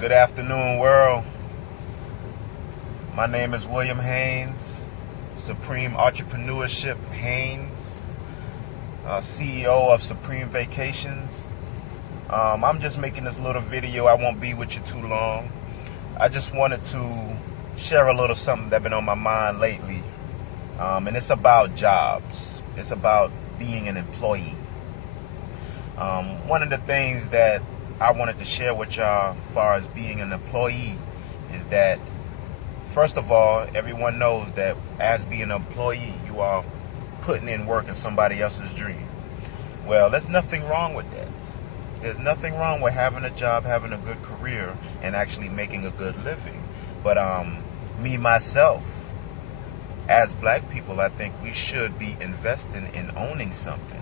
Good afternoon, world. My name is William Haynes, Supreme Entrepreneurship Haynes, CEO of Supreme Vacations. I'm just making this little video. I won't be with you too long. I just wanted to share a little something that's been on my mind lately. And it's about jobs. It's about being an employee. One of the things that I wanted to share with y'all as far as being an employee is that, first of all, everyone knows that as being an employee, you are putting in work in somebody else's dream. Well, there's nothing wrong with that. There's nothing wrong with having a job, having a good career, and actually making a good living. But me, myself, as black people, I think we should be investing in owning something.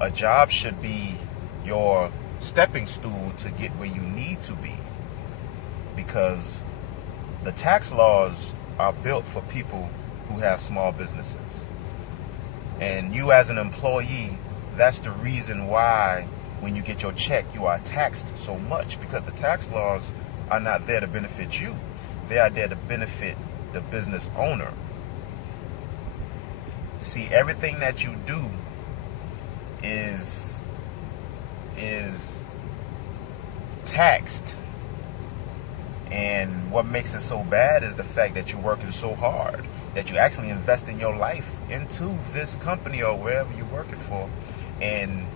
A job should be your stepping stool to get where you need to be, because the tax laws are built for people who have small businesses. And you as an employee, that's the reason why when you get your check, you are taxed so much, because the tax laws are not there to benefit you. They are there to benefit the business owner. See, everything that you do is taxed. And what makes it so bad is the fact that you're working so hard, that you actually invest in your life into this company or wherever you're working for, and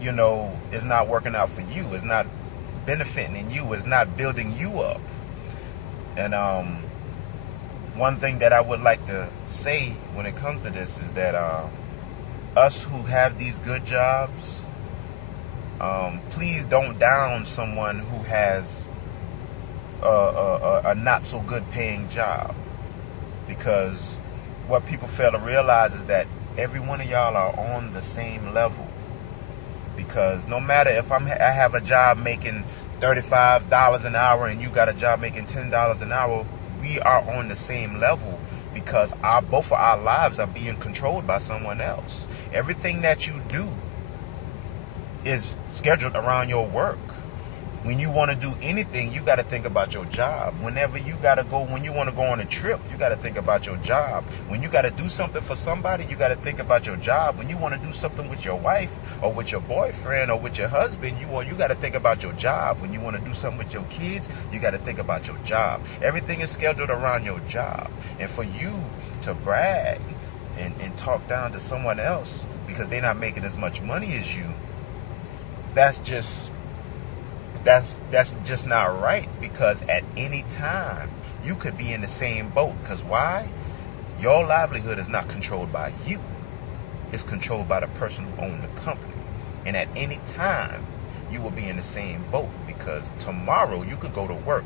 it's not working out for you. It's not benefiting you. It's not building you up. And one thing that I would like to say when it comes to this is that us who have these good jobs, please don't down someone who has a not so good paying job, because what people fail to realize is that every one of y'all are on the same level. Because no matter if I have a job making $35 an hour and you got a job making $10 an hour, we are on the same level, because both of our lives are being controlled by someone else. Everything that you do is scheduled around your work. When you want to do anything, you got to think about your job. When you want to go on a trip, you got to think about your job. When you got to do something for somebody, you got to think about your job. When you want to do something with your wife or with your boyfriend or with your husband, you got to think about your job. When you want to do something with your kids, you got to think about your job. Everything is scheduled around your job. And for you to brag and talk down to someone else because they're not making as much money as you, that's just not right. Because at any time you could be in the same boat. Because why? Your livelihood is not controlled by you. It's controlled by the person who owns the company. And at any time you will be in the same boat, because tomorrow you could go to work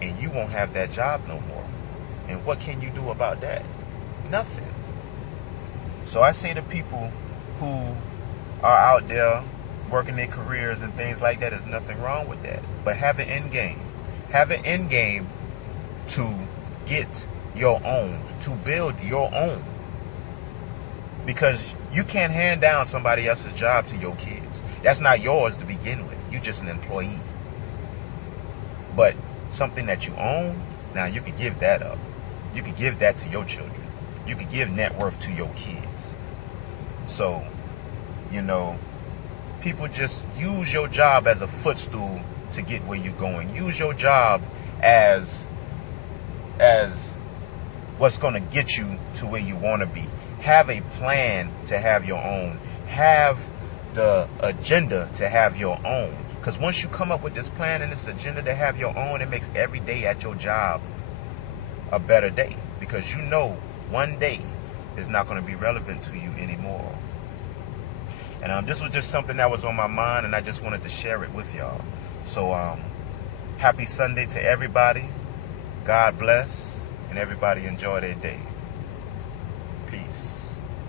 and you won't have that job no more. And what can you do about that? Nothing. So I say to people who are out there working their careers and things like that, there's nothing wrong with that. But have an end game. Have an end game to get your own, to build your own. Because you can't hand down somebody else's job to your kids. That's not yours to begin with. You're just an employee. But something that you own, now you could give that up. You could give that to your children. You could give net worth to your kids. So, people just use your job as a footstool to get where you're going. Use your job as what's going to get you to where you want to be. Have a plan to have your own. Have the agenda to have your own. Because once you come up with this plan and this agenda to have your own, it makes every day at your job a better day. Because one day is not going to be relevant to you anymore. And this was just something that was on my mind, and I just wanted to share it with y'all. So happy Sunday to everybody. God bless, and everybody enjoy their day. Peace.